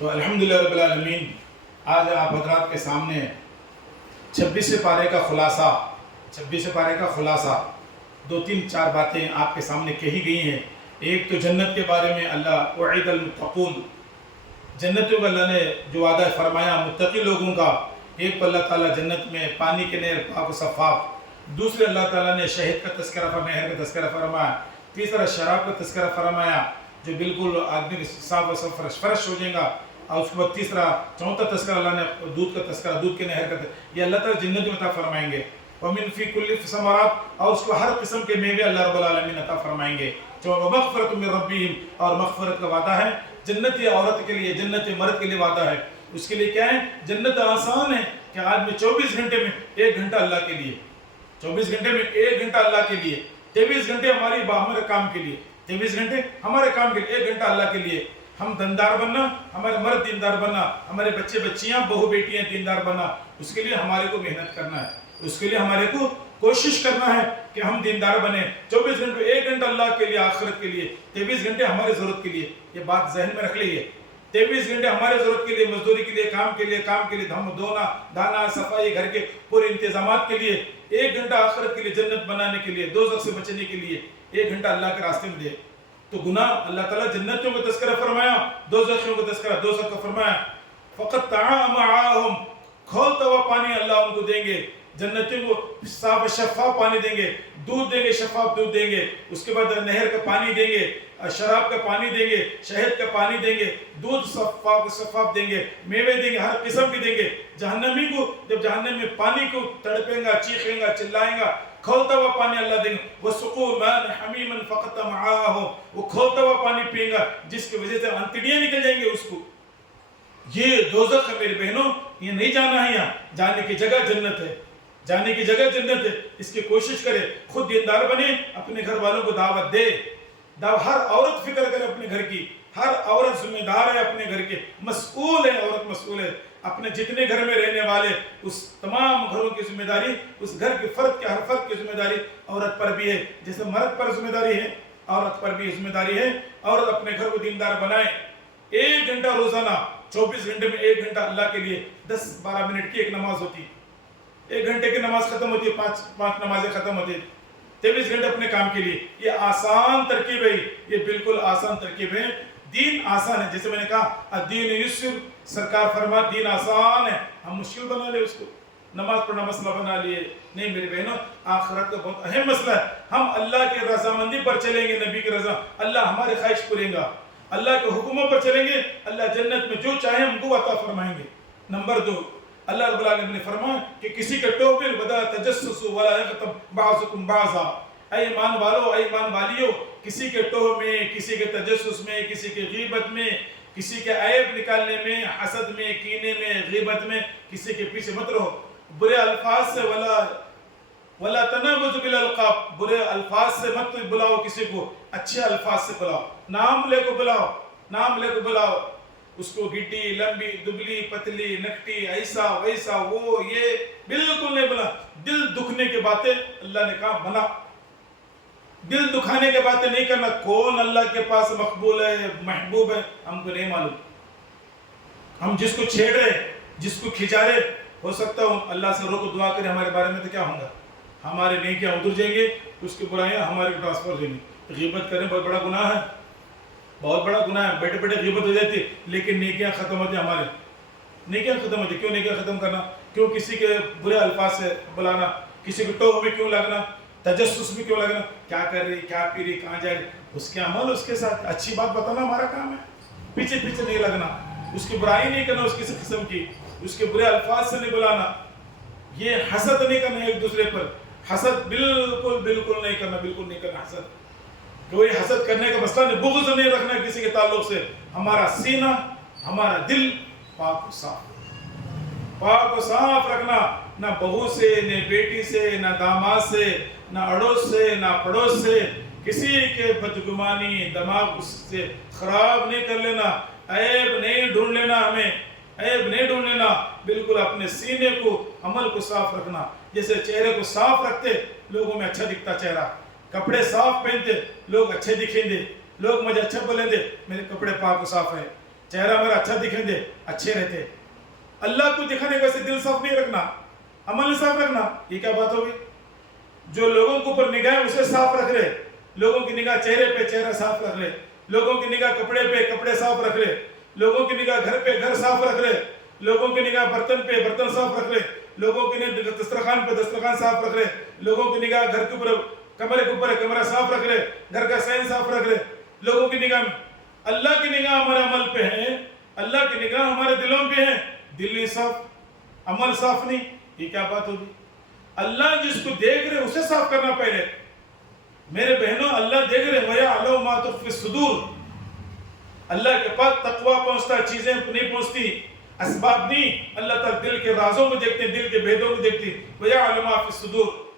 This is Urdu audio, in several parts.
تو الحمدللہ رب العالمین آج آپ حضرات کے سامنے 26 پارے کا خلاصہ 2-3-4 باتیں آپ کے سامنے کہی گئی ہیں۔ ایک تو جنت کے بارے میں اللہ وعید المتقون، جنتوں کا اللہ نے جو وعدہ فرمایا متقی لوگوں کا، ایک تو اللہ تعالیٰ جنت میں پانی کے نہر پاک و صفاف، دوسرے اللہ تعالیٰ نے شہد کا تذکرہ نہر کا تذکرہ فرمایا، تیسرا شراب کا تذکرہ فرمایا جو بالکل آدمی صاف و فرش ہو جائے گا، اور اس کے بعد چوتھا تذکرہ اللہ نے دودھ کا تذکرہ، دودھ کے نہر کا تذکرہ، یہ اللہ تعالیٰ جنت میں عطا فرمائیں گے۔ وَمِن فِي كُلِّ ثَمَرَاتٍ، اور اس کو ہر قسم کے میوے اللہ رب العالمین عطا فرمائیں گے۔ وَمَغْفِرَةٌ مِّن رَبِّهِمْ، اور مغفرت کا وعدہ ہے جنتی عورت کے لیے، جنتی مرد کے لیے وعدہ ہے۔ اس کے لیے کیا ہے؟ جنت آسان ہے کہ آدمی 24 گھنٹے میں 1 گھنٹہ اللہ کے لیے، 24 گھنٹے میں 1 گھنٹہ اللہ کے لیے، 23 گھنٹے ہمارے کام کے لیے، 23 گھنٹے ہمارے کام کے لیے، 1 گھنٹہ اللہ کے لیے۔ ہم دیندار بننا، ہمارے مرد دیندار بننا، ہمارے بچے بچیاں بہو بیٹیاں دیندار بننا، اس کے لیے ہمارے کو محنت کرنا ہے، اس کے لیے ہمارے کو کوشش کرنا ہے کہ ہم دیندار بنیں۔ 24 گھنٹے 1 گھنٹہ اللہ کے لیے، آخرت کے لیے، 23 گھنٹے ہماری ضرورت کے لیے۔ یہ بات ذہن میں رکھ لیجیے، 23 گھنٹے ہمارے ضرورت کے لیے، مزدوری کے لیے، کام کے لیے ہم دھونا دانا صفائی گھر کے پورے انتظامات کے لیے، 1 گھنٹہ آخرت کے لیے، جنت بنانے کے لیے، دوزخ سے بچنے کے لیے 1 گھنٹہ اللہ کے راستے میں دے۔ تو گناہ اللہ تعالیٰ جنتیوں کو تذکرہ فرمایا، دوزخیوں کو تذکرہ دوزخ کا فرمایا۔ فقط معاہم، کھولتا ہوا پانی اللہ ان کو دیں گے، جنتیوں کو صاف شفاف پانی دیں گے، دودھ دیں گے، شفاف دودھ دیں گے، اس کے بعد نہر کا پانی دیں گے، شراب کا پانی دیں گے، شہد کا پانی دیں گے، دودھ شفاف دیں گے، میوے دیں گے، ہر قسم کی دیں گے۔ جہنمی کو جب جہنم میں پانی کو تڑپیں گا، چیخیں گا، چلائیں گا، کھولتا ہوا پانی اللہ دیں گے۔ وَسُقُوا مَاءً حَمِيمًا فَقَطَّ مَعَاهُ، وہ کھولتا ہوا پانی پیئیں گا جس کی وجہ سے انتڑیاں نکل جائیں گے اس کو۔ یہ دوزخ ہے میری بہنوں، یہ نہیں جانا ہے، یہاں جانے کی جگہ جنت ہے، جانے کی جگہ جنت ہے۔ اس کی کوشش کرے، خود دیندار بنے، اپنے گھر والوں کو دعوت دے۔ ہر عورت فکر کرے اپنے گھر کی، ہر عورت ذمہ دار ہے اپنے گھر کے، مسئول ہے، عورت مسئول ہے۔ اپنے جتنے گھر میں رہنے والے اس تمام گھروں کی ذمہ داری، اس گھر کے فرد کے ہر فرد کی ذمہ داری عورت پر بھی ہے، جیسے مرد پر ذمہ داری ہے عورت پر بھی ذمہ داری ہے۔ عورت اپنے گھر کو دیندار بنائے، 1 گھنٹہ روزانہ، 24 گھنٹے میں 1 گھنٹہ اللہ کے لیے، 10-12 منٹ کی ایک نماز ہوتی، 1 گھنٹے کی نماز ختم ہوتی ہے، 5 نمازیں ختم ہوتی ہیں، 23 گھنٹے اپنے کام کے لیے۔ یہ آسان ترکیب ہے، یہ بالکل آسان ترکیب ہے۔ دین آسان ہے، جیسے میں نے کہا الدین یسر، سرکار فرما دین آسان ہے، ہم مشکل بنا لے اس کو، نماز پڑھنا مسئلہ بنا لیے۔ نہیں میرے بہنوں، آخرت کا بہت اہم مسئلہ ہے۔ ہم اللہ کے رضامندی پر چلیں گے، نبی کی رضا، اللہ ہماری خواہش پوریں گا، اللہ کے حکموں پر چلیں گے، اللہ جنت میں جو چاہیں ہم کو عطا فرمائیں گے۔ نمبر 2، اللہ رب العالمین نے فرمایا کہ کسی کے ٹوپل ولا تجسسوا ولا یغتب بعضکم بعضا، اے ایمان والو، اے ایمان والیو، کسی کے ٹوہ میں، کسی کے تجسس میں، کسی کے غیبت میں، کسی کے عیب نکالنے میں، حسد میں، کینے میں، غیبت میں کسی کے پیچھے مت رہو۔ برے الفاظ سے ولا تنابزوا بالالقاب، برے الفاظ سے مت بلاؤ کسی کو، اچھے الفاظ سے بلاؤ، نام لے کو بلاؤ، نام لے کو بلاؤ اس کو، گڈی، لمبی، دبلی، پتلی، نکٹی، ایسا ویسا، وہ یہ بالکل نہیں بلا۔ دل دکھنے کے باتیں اللہ نے کہا بنا، دل دکھانے کے باتیں نہیں کرنا۔ کون اللہ کے پاس مقبول ہے، محبوب ہے، ہم کو نہیں معلوم۔ ہم جس کو چھیڑ رہے، جس کو کھچا رہے، ہو سکتا ہے اللہ سے رو کو دعا کرے ہمارے بارے میں، تو کیا ہوگا؟ ہمارے نیکیاں ادھر جائیں گے، اس کی برائیاں ہمارے ٹرانسفر ہو جائیں گی۔ غیبت کریں بہت بڑا گناہ ہے، بہت بڑا گناہ ہے، بیٹھے بیٹھے غیبت ہو جاتی ہے، لیکن نیکیاں ختم ہوتی ہیں، ہمارے نیکیاں ختم ہوتی ہیں۔ کیوں نیکیاں ختم کرنا؟ کیوں کسی کے برے الفاظ سے بلانا، کسی کے ٹوہ میں کیوں لگنا، تجسس میں کیوں لگنا، کیا کر رہی، کیا پی رہی، کہاں جا رہی، اس کے عمل اس کے ساتھ اچھی بات بتانا ہمارا کام ہے، پیچھے پیچھے نہیں لگنا، اس کی برائی نہیں کرنا، اس کسی قسم کی، اس کے برے الفاظ سے نہیں بلانا، یہ حسد نہیں کرنا ایک دوسرے پر، حسد بالکل نہیں کرنا، بالکل نہیں کرنا حسد۔ کوئی حسد کرنے کا مسئلہ نہیں، بغض نہیں رکھنا کسی کے تعلق سے۔ ہمارا سینہ، ہمارا دل پاک و صاف رکھنا، نہ بہو سے، نہ بیٹی سے، نہ داماد سے، نہ اڑوس سے، نہ پڑوس سے کسی کے بدگمانی، دماغ اس سے خراب نہیں کر لینا، عیب نہیں ڈھونڈ لینا، ہمیں عیب نہیں ڈھونڈ لینا، بالکل اپنے سینے کو، عمل کو صاف رکھنا۔ جیسے چہرے کو صاف رکھتے لوگوں میں اچھا دکھتا چہرہ، کپڑے صاف پہنتے لوگ اچھے دکھیں گے، لوگ مجھے اچھا بولیں گے، میرے کپڑے پاک و صاف ہیں۔ چہرہ میرا اچھا دکھیں دے اچھے رہتے. اللہ کو دکھانے کے ویسے دل صاف نہیں رکھنا, عمل صاف رکھنا, یہ کیا بات ہوگی؟ جو لوگوں کے اوپر نگاہ ہے اسے صاف رکھ رہے, لوگوں کی نگاہ چہرے پہ چہرہ صاف رکھ رہے, لوگوں کی نگاہ کپڑے پہ کپڑے صاف رکھ رہے, لوگوں کی نگاہ گھر پہ گھر صاف رکھ رہے, لوگوں کی نگاہ برتن پہ برتن صاف رکھ رہے, لوگوں کی نگاہ دسترخوان پہ دسترخوان صاف رکھ رہے, لوگوں کی نگاہ گھر کے اوپر کمرے کے اوپر کمرہ صاف رکھ رہے, گھر کا صحن صاف رکھ رہے. لوگوں کی نگاہ میں اللہ کی نگاہ ہمارے عمل پہ ہے, اللہ کی نگاہ ہمارے دلوں پہ ہے. دل نہیں صاف, عمل صاف نہیں, یہ کیا بات ہوگی؟ اللہ جس کو دیکھ رہے اسے صاف کرنا پہلے. میرے بہنوں, اللہ دیکھ رہے وَيَعْلَمُ مَا تُخْفِي الصُّدُورُ. اللہ کے پاس تقویٰ پہنچتا, چیزیں نہیں پہنچتی, اسباب نہیں. اللہ تعالیٰ دل کے رازوں کو دیکھتے ہیں, دل کے بھیدوں کو دیکھتے ہیں. وَيَعْلَمُ مَا فِي الصُّدُورِ.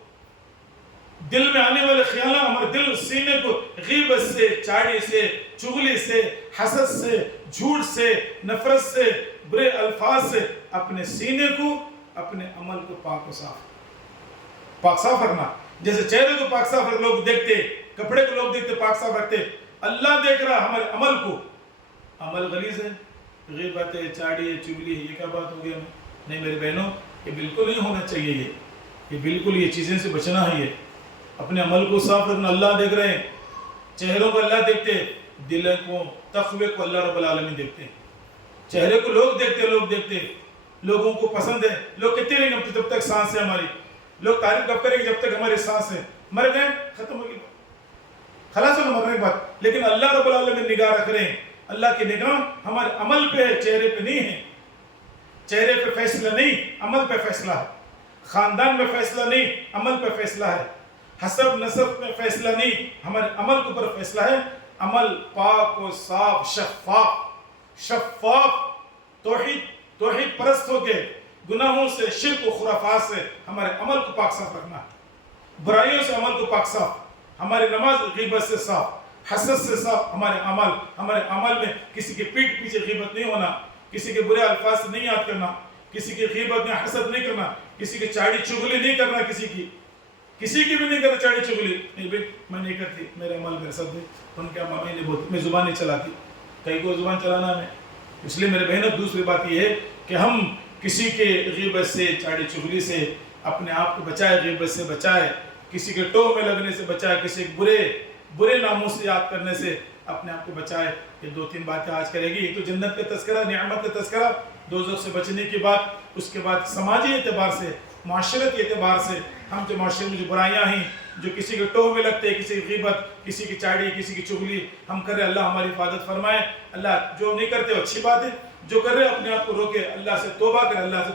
دل میں آنے والے خیالات, ہمارے دل سینے کو غیبت سے, چاڑی سے, چغلی سے, حسد سے, جھوٹ سے, نفرت سے, برے الفاظ سے, اپنے سینے کو, اپنے عمل کو پاک و صاف رکھنا. جیسے چہرے کو پاک صاف لوگ دیکھتے, کپڑے کو لوگ دیکھتے پاک صاف رکھتے, اللہ دیکھ رہا ہمارے عمل کو. عمل غلیظ ہے, غیبت ہے, چاڑی ہے, چغلی ہے, یہ کیا بات ہو گیا؟ نہیں میرے بہنوں, یہ بالکل نہیں ہونا چاہیے. یہ بالکل یہ چیزیں سے بچنا ہے. یہ اپنے عمل کو صاف رکھنا. اللہ دیکھ رہے ہیں, چہروں کو اللہ دیکھتے, دل کو, تقوی کو اللہ رب العالمین دیکھتے. چہرے کو لوگ دیکھتے, لوگوں کو پسند ہے. لوگ کہتے رہیں گے جب تک سانس ہے ہماری, لوگ تعریف کب کریں گے جب تک ہماری سانس ہے. مر گئے ختم ہو گئی, خلاص ہو مرنے کے بعد. لیکن اللہ رب العالمین نگاہ رکھ رہے ہیں. اللہ کی نگاہ ہمارے عمل پہ ہے, چہرے پہ نہیں ہے. چہرے پہ فیصلہ نہیں, عمل پہ فیصلہ ہے. خاندان میں فیصلہ نہیں, عمل پہ فیصلہ ہے. حسب نسب میں فیصلہ نہیں, ہمارے عمل کے اوپر فیصلہ ہے. عمل پاک و صاف, شفاف, توحید پرست ہو کے, گناہوں سے, شرک و خرافات سے ہمارے عمل کو پاک صاف رکھنا ہے. برائیوں سے عمل کو پاک صاف, ہماری نماز غیبت سے صاف, حسد سے صاف. ہمارے عمل میں کسی کے پیٹھ پیچھے غیبت نہیں ہونا, کسی کے برے الفاظ سے نہیں یاد کرنا, کسی کی غیبت میں حسد نہیں کرنا, کسی کی چاڑی چغلی نہیں کرنا, کسی کی بھی نہیں کرنا چاڑی چغلی. نہیں بھائی میں نہیں کرتی, میرے عمل میرے ساتھ بھی ان کے عمل نہیں بولتے, میں زبان نہیں چلاتی. کئی کو زبان چلانا ہے. اس لیے میرے بہنوں, دوسری بات یہ ہے کہ ہم کسی کے غیبت سے, چاڑی چغلی سے اپنے آپ کو بچائے, غیبت سے بچائے, کسی کے ٹوہ میں لگنے سے بچائے, کسی برے ناموں سے یاد کرنے سے اپنے آپ کو بچائے. یہ 2-3 باتیں آج کرے گی. ایک تو جنت کا تذکرہ, نعمت کا تذکرہ, دوزخ سے بچنے کی بات. اس کے بعد سماجی اعتبار سے, معاشرتی اعتبار سے, ہم جو معاشرے میں جو برائیاں ہیں, جو کسی کے ٹوہ میں لگتے, کسی کی غیبت, کسی کی چاڑی, کسی کی چغلی ہم کر رہے, اللہ ہماری حفاظت فرمائے. اللہ جو نہیں کرتے اچھی بات ہے, جو کر رہے اپنے آپ کو روکے, اللہ سے توبہ کرے, اللہ سے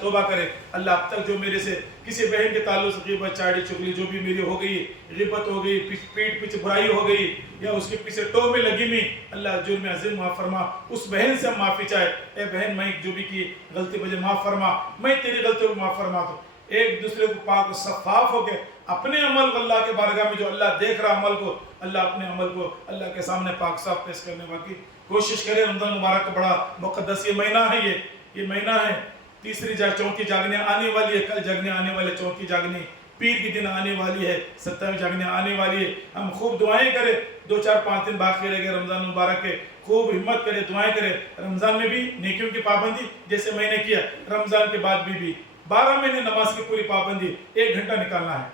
توبہ کرے. اللہ اب تک جو میرے سے کسی بہن کے تعلق سے غیبت, چاڑی چغلی جو بھی میری ہو گئی, غیبت ہو گئی, پیٹ پیچھے برائی ہو گئی, یا اس کے پیچھے ٹوہ میں لگی میں, اللہ جرم عظیم معاف فرما. اس بہن سے ہم معافی چاہے, اے بہن میں جو بھی کی غلطی مجھے معاف فرما, میں تیری غلطیوں کو معاف فرما دو. ایک دوسرے کو پاک و صفاف ہو کے اپنے عمل کو اللہ کے بارگاہ میں, جو اللہ دیکھ رہا عمل کو, اللہ اپنے عمل کو اللہ کے سامنے پاک صاف پیش کرنے واقعی کوشش کرے. رمضان مبارک کا بڑا مقدس یہ مہینہ ہے. یہ مہینہ ہے. چوتھی جاگنے آنے والی ہے, کل جاگنے آنے والے, چوتھی جاگنے پیر کی دن آنے والی ہے, 27 جاگنے آنے والی ہے. ہم خوب دعائیں کریں. 2-4-5 دن باقی رہ گئے رمضان مبارک کے, خوب ہمت کرے, دعائیں کرے. رمضان میں بھی نیکیوں کی پابندی جیسے میں نے کیا, رمضان کے بعد بھی 12 مہینے نماز کی پوری پابندی, 1 گھنٹہ نکالنا ہے.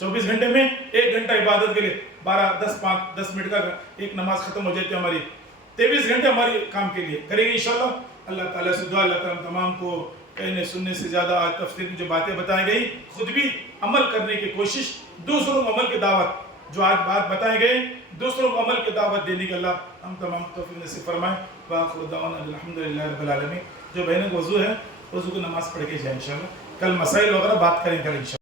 24 گھنٹے میں 1 گھنٹہ عبادت کے لیے, 10 منٹ کا ایک نماز ختم ہو جاتی ہے ہماری. 23 گھنٹے ہماری کام کے لیے کریں گے انشاءاللہ. اللہ تعالیٰ سے دعا, اللہ تعالیٰ تمام کو کہنے سننے سے زیادہ آج تفسیر میں جو باتیں بتائی گئی, خود بھی عمل کرنے کی کوشش, دوسروں کو عمل کی دعوت, جو آج بات بتائے گئے دوسروں کو عمل کی دعوت دینے کی اللہ ہم تمام توفیق نصیب فرمائے. وآخر دعوانا الحمدللہ رب العالمین. جو بہنوں کو وضو ہے, وضو کو نماز پڑھ کے جائیں انشاءاللہ. کل مسائل وغیرہ بات کریں کل انشاءاللہ.